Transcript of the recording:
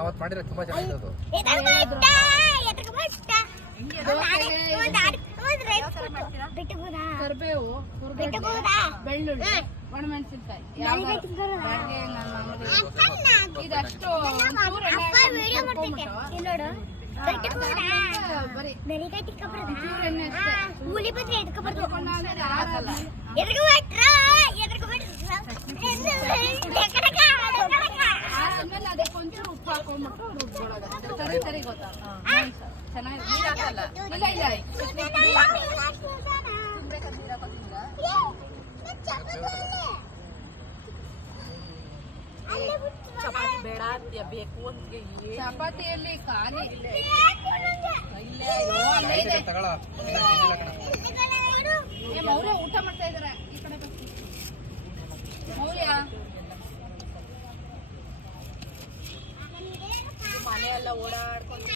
ಅವತ್ತು ಮಾಡಿದ್ರೆ ತುಂಬಾ ಚೆನ್ನಾಗಿತ್ತು. ಕರಿಬೇವು, ಬೆಳ್ಳುಳ್ಳಿ, ಒಣಮೆಣಸಿನ್ಕಾಯಿ ಇದಷ್ಟು ಆಮೇಲೆ ಅದಕ್ಕೆ ಒಂಚೂರು ಉಪ್ಪು ಹಾಕೊಂಡ್ಬಿಟ್ಟು ರುಬ್ಬಿಡೋದು. ಸರಿ ಗೊತ್ತಾ? ಚೆನ್ನಾಗಿ ನೀರು ಹಾಕಲ್ಲ. ಚಪಾತಿ ಬೇಡ ಬೇಕು ಅಂತ ಚಪಾತಿಯಲ್ಲಿ ಖಾಲಿ ಮೌಲ್ಯ ಊಟ ಮಾಡ್ತಾ ಇದಾರೆ. ಈ ಕಡೆ ಮೌಲ್ಯ ಮನೆಯೆಲ್ಲ ಓಡಾಡ್ಕೊಂಡು